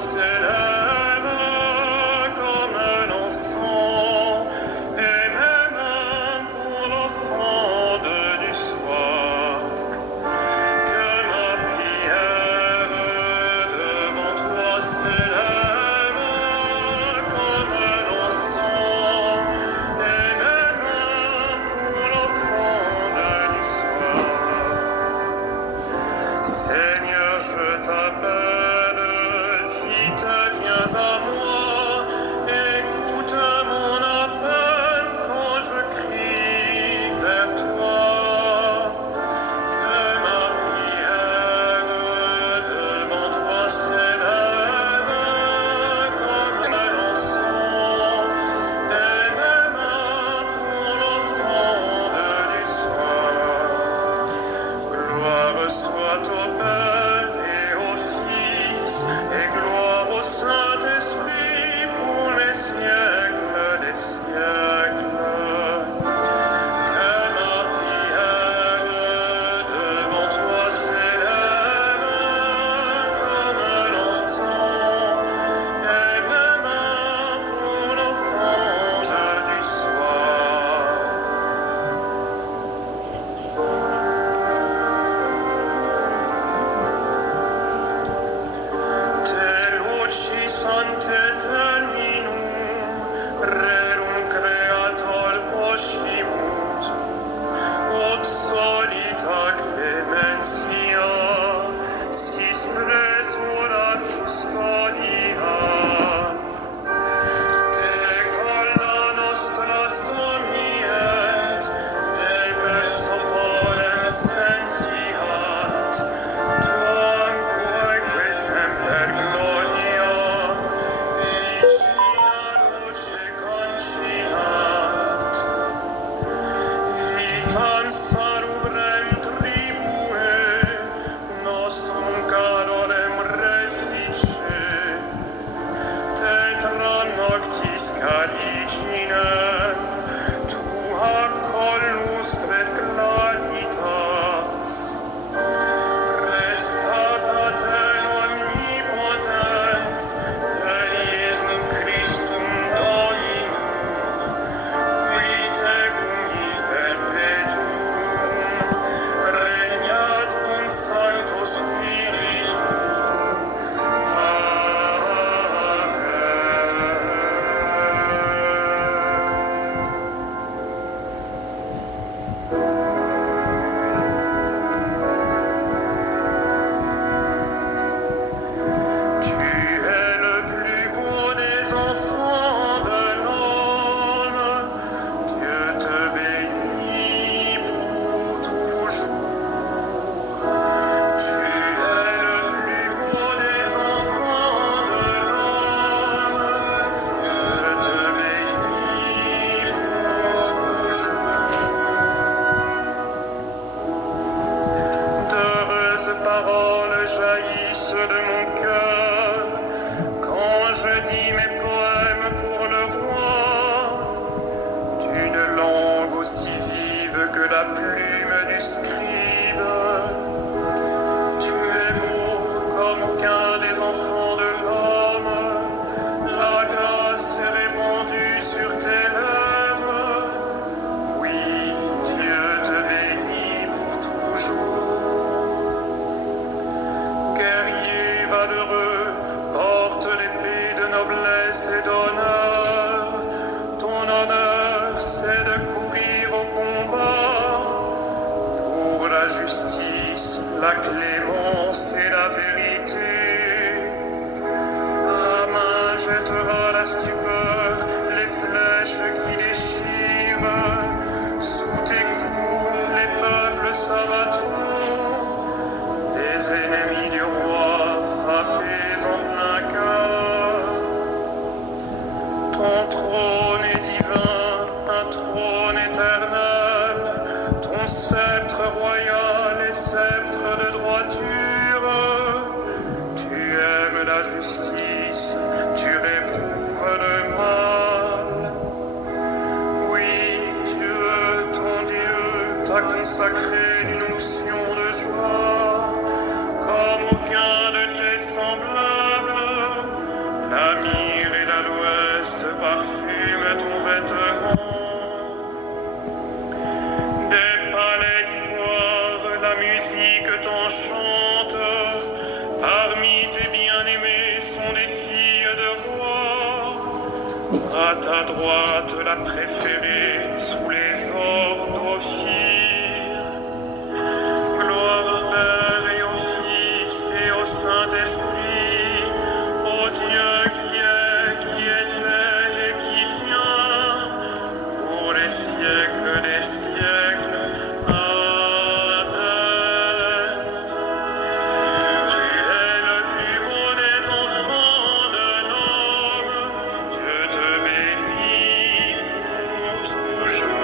s'élève comme l'encens, et même pour l'offrande du soir. Que ma prière devant toi s'élève comme l'encens, et même pour l'offrande du soir. Seigneur, je t'appelle, vite viens à moi, écoute mon appel quand je crie vers toi. Que ma prière devant toi s'élève comme l'encens, et même pour l'offrande du soir. Gloire soit au Père et au Fils, et gloire au Saint-Esprit pour les siècles des siècles. Que ma prière devant toi s'élève comme l'encens, et même pour l'offrande du soir. Te luci sancte terminum, rerum creator poscimus, ut solita clementia, sis presura custodia. De colla nostra somniet, de verso polem sentiat, tuam quaeque semper gloriam, vicina luce concinat. Vitam salubrem tribue, nostrum calorem refice, tetra noctis calicinem, tua collustre claritas. Presta pater omnipotens, per Iesum Christum Dominum, qui tecum in perpetuum, regnat cum Sancto Spiritu. Tu es le plus beau des enfants de l'homme, Dieu te bénit pour toujours. Tu es le plus beau des enfants de l'homme, Dieu te bénit pour toujours. D'heureuses paroles jaillissent de mon cœur quand je dis mes poèmes pour le roi, d'une langue aussi vive que la plume du scribe. Tu es beau comme aucun des enfants de l'homme, la grâce est répandue sur tes lèvres. Oui, Dieu te bénit pour toujours. Guerrier valeureux, porte l'épée de noblesse et d'honneur. Ton honneur, c'est de courir au combat pour la justice, la clémence et la vérité. Ta main jettera la stupeur, les flèches qui déchirent. Sous tes coups, les peuples s'abattront. Les ennemis du roi frappés en plein cœur. Ton trône est divin, un trône éternel. Ton sceptre royal est sceptre de droiture. Tu aimes la justice, tu réprouves le mal. Oui, Dieu, ton Dieu, t'a consacré d'une onction de joie, comme aucun de tes semblables. La myrrhe et l'aloès parfument ton vêtement. Des palais d'ivoire, la musique t'enchante. Parmi tes bien-aimés sont des filles de roi. À ta droite, la préférée, sous les ors d'Ophir. Gloire au Père et au Fils et au Saint-Esprit, au Dieu qui est, qui était et qui vient, pour les siècles des siècles. Amen. Tu es le plus beau des enfants de l'homme, Dieu te bénit pour toujours.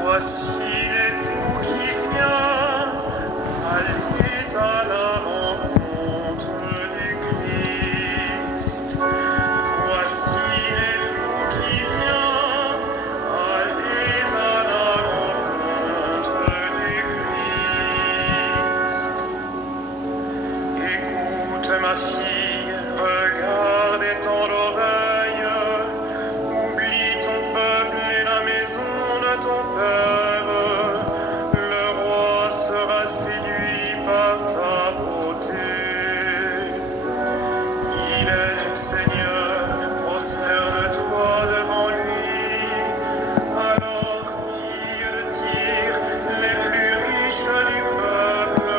Voici l'époux qui vient, allez à la rencontre du Christ. Voici l'époux qui vient, allez à la rencontre du Christ. Écoute ma fille, regarde et tends l'oreille, oublie ton peuple et la maison de ton père. Le roi sera séduit par ta beauté. Il est ton Seigneur, prosterne-toi devant lui. Alors, filles de Tyr, les plus riches du peuple,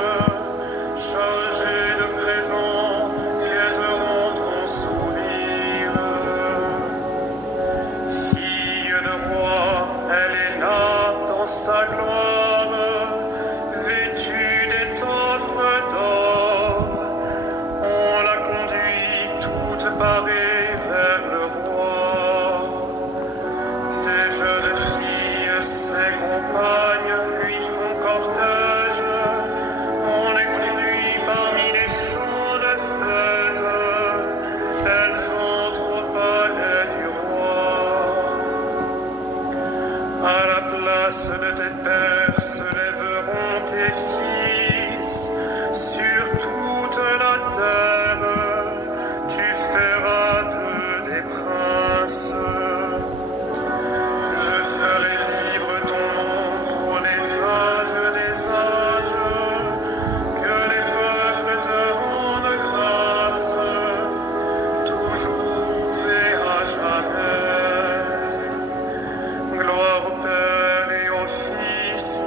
chargés de présents, guetteront ton sourire. Fille de roi, elle est là dans sa gloire, vêtue d'étoffes d'or. On la conduit toute parée vers le roi. Des jeunes filles, ses compagnes, lui font cortège. On les conduit parmi les champs de fête. Elles entrent au palais du roi. À la place de tes pères se lèveront tes fils. Sur toute la terre, tu feras d'eux des princes. Je ferai vivre ton nom pour les âges des âges. Que les peuples te rendent grâce, toujours et à jamais. Gloire au Père et au Fils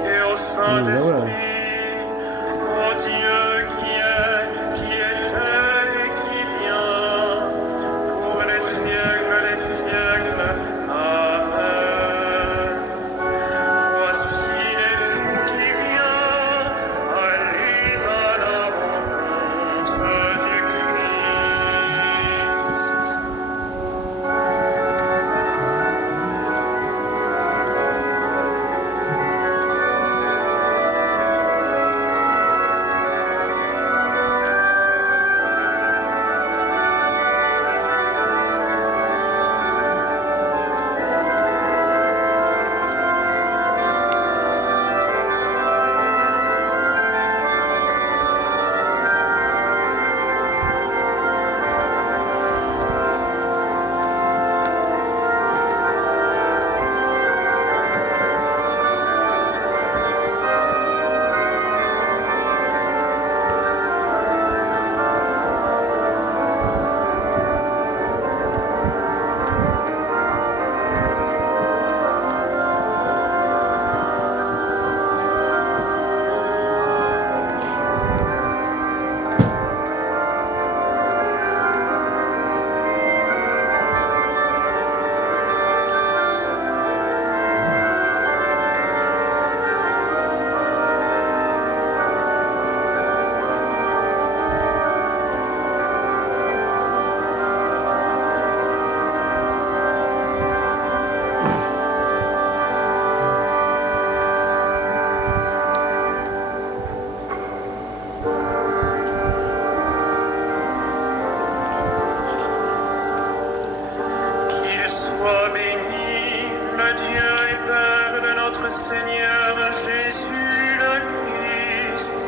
Seigneur Jésus le Christ.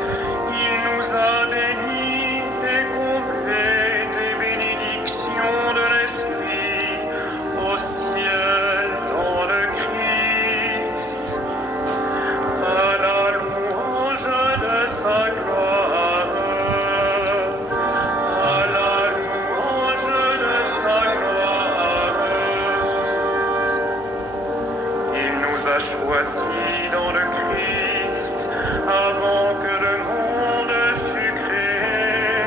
Il nous a bénis et comblés des bénédictions de l'Esprit au ciel dans le Christ. À la louange de sa gloire, à la louange de sa gloire. Il nous a choisis dans le Christ avant que le monde fût créé,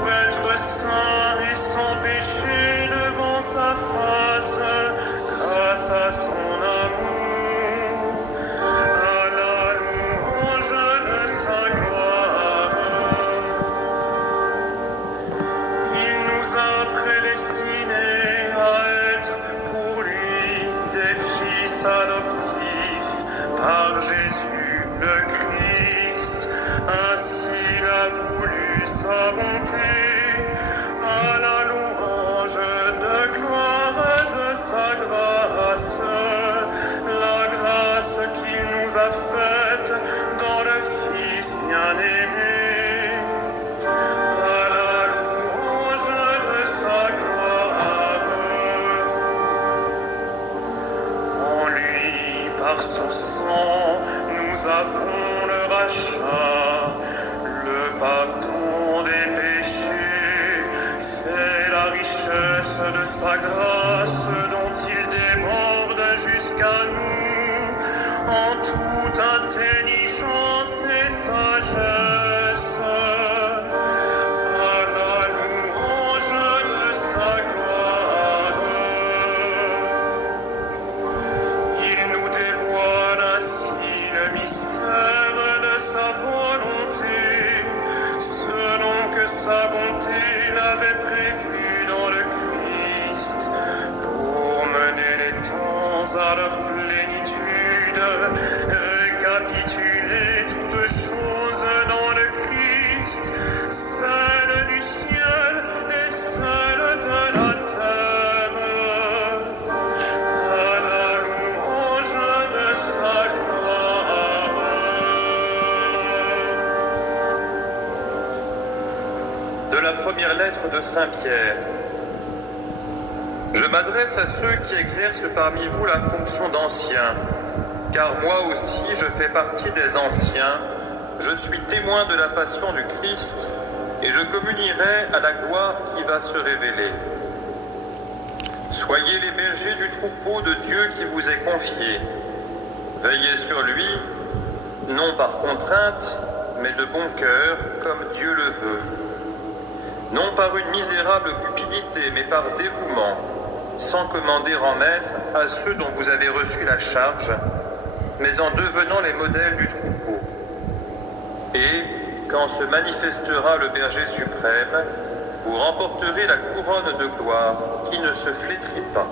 pour être saints et sans péché devant sa face, grâce à son amour. À la louange de sa gloire. Il nous a prédestinés à être pour lui des fils adoptifs par Jésus le Christ. Ainsi il a voulu sa bonté. À la louange de gloire de sa grâce, la grâce qu'il nous a faite dans le Fils bien-aimé. À la louange de sa gloire. En lui, par son sang, nous avons le rachat, le pardon des péchés. C'est la richesse de sa grâce dont il déborde jusqu'à nous en toute intelligence et sagesse. À la louange de sa gloire. Il nous dévoile ainsi le mystère de sa volonté, selon que sa bonté l'avait prévu dans le Christ, pour mener les temps à leur plénitude, récapituler toutes choses dans le Christ, celle du ciel et celle de la terre. À la louange de sa gloire. De la première lettre de Saint Pierre. Je m'adresse à ceux qui exercent parmi vous la fonction d'anciens, car moi aussi je fais partie des anciens, je suis témoin de la passion du Christ, et je communierai à la gloire qui va se révéler. Soyez les bergers du troupeau de Dieu qui vous est confié. Veillez sur lui, non par contrainte, mais de bon cœur, comme Dieu le veut. Non par une misérable cupidité, mais par dévouement, sans commander en maître à ceux dont vous avez reçu la charge, mais en devenant les modèles du troupeau. Et, quand se manifestera le berger suprême, vous remporterez la couronne de gloire qui ne se flétrit pas.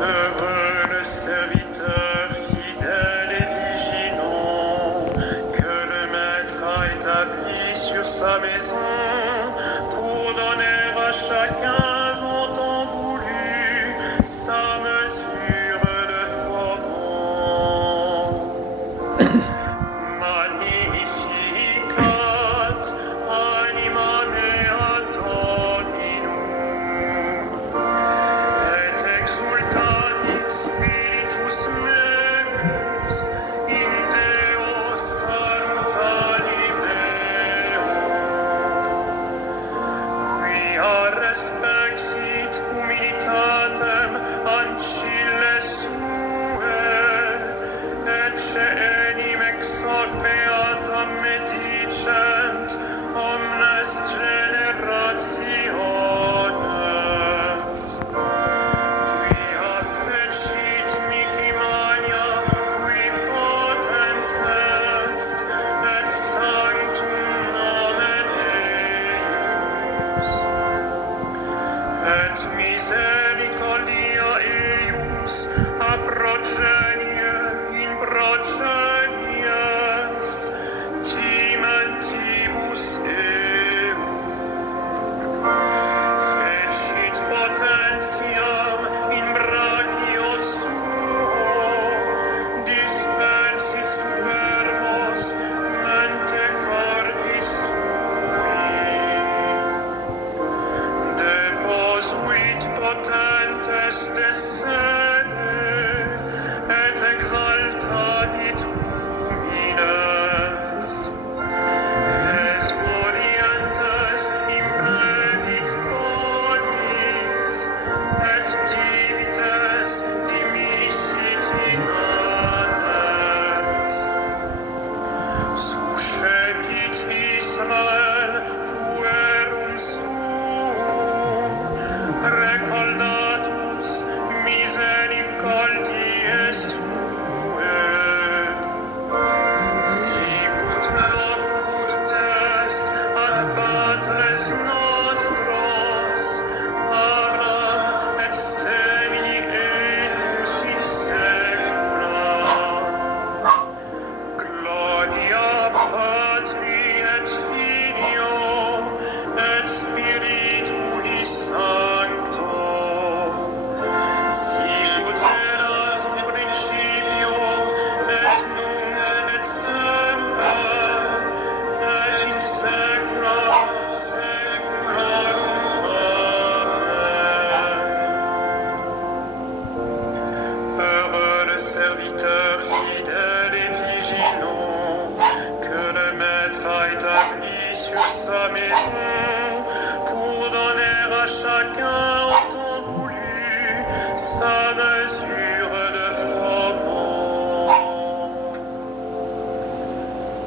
Heureux le et misericordia eius a progenie in progenies timentibus eum fecit potentiam in brachio suo dispersit superbos mente cordis sui deposuit potentes de sede et exaltavit lumines es volientes implevit bonis et divites dimisit in annes suscepit Israel puerum suum recordatus misericordiae suae sicut locut est ad patres nostros Abraham et semini eius in saecula gloria Patri et Filio et Spiritui Sancto sicut erat in principio et nunc et semper et in saecula saeculorum. Amen. Heureux le serviteur fidèle et vigilant que le maître a établi sur sa maison pour donner à chacun en temps voulu sa mesure de froment.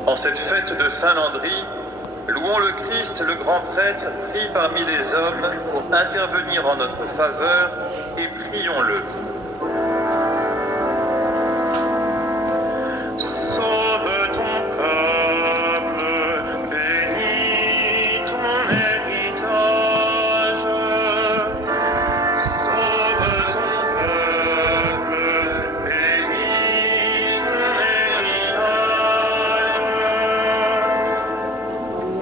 En cette fête de Saint-Landry, louons le Christ, le grand prêtre, pris parmi les hommes pour intervenir en notre faveur et prions-le. Sauve ton peuple, bénis ton héritage. Sauve ton peuple, bénis ton héritage.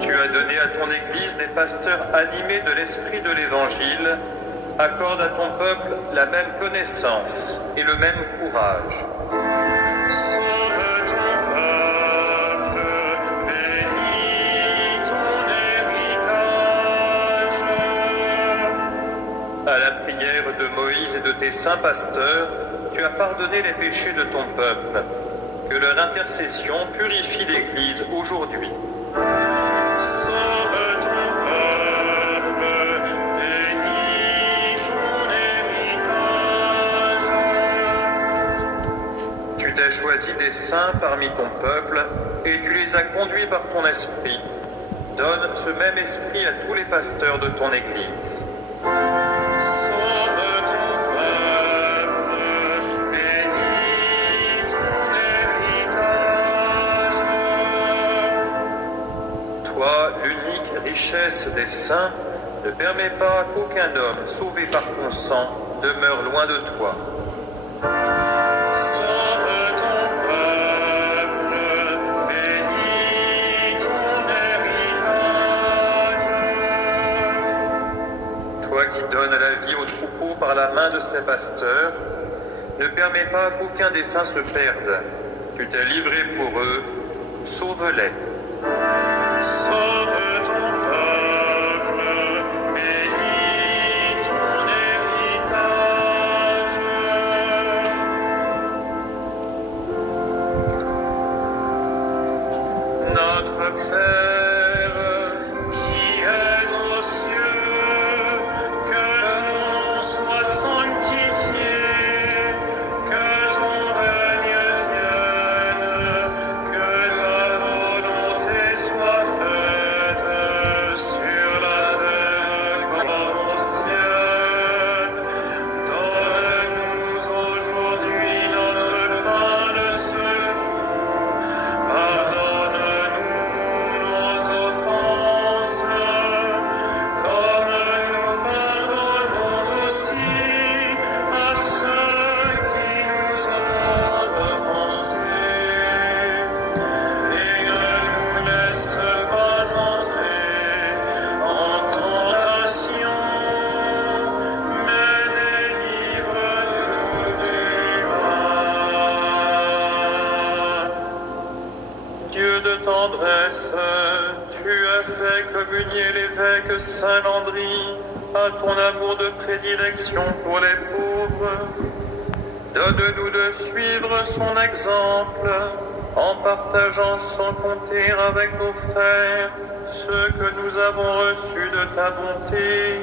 Tu as donné à ton Église des pasteurs animés de l'esprit de l'Évangile. Accorde à ton peuple la même connaissance et le même courage. Sauve ton peuple, bénis ton héritage. À la prière de Moïse et de tes saints pasteurs, tu as pardonné les péchés de ton peuple. Que leur intercession purifie l'Église aujourd'hui. Sauve ton peuple, bénis ton héritage. Tu t'es choisi des saints parmi ton peuple et tu les as conduits par ton esprit. Donne ce même esprit à tous les pasteurs de ton Église. Sauve ton peuple, bénis ton héritage. Toi, l'unique richesse des saints, ne permets pas qu'aucun homme sauvé par ton sang demeure loin de toi. Sauve ton peuple, bénis ton héritage. Toi qui donnes la vie aux troupeaux par la main de ses pasteurs, ne permets pas qu'aucun des fins se perde. Tu t'es livré pour eux, sauve-les. Sauve ton peuple, bénis ton héritage. Notre Père, qui es aux cieux, que ton nom soit sanctifié, que ton règne vienne, que ta volonté soit faite communier l'évêque Saint-Landry à ton amour de prédilection pour les pauvres. Donne-nous de suivre son exemple en partageant sans compter avec nos frères ce que nous avons reçu de ta bonté.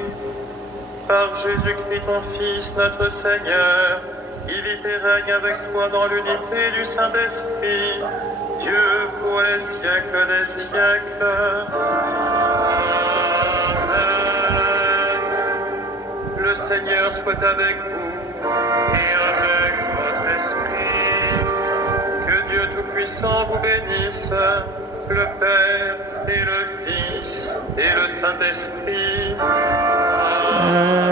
Par Jésus-Christ, ton Fils, notre Seigneur, il vit et règne avec toi dans l'unité du Saint-Esprit, Dieu pour les siècles des siècles. Amen. Le Seigneur soit avec vous Et avec votre esprit, que Dieu Tout-Puissant vous bénisse, le Père et le Fils et le Saint-Esprit. Amen.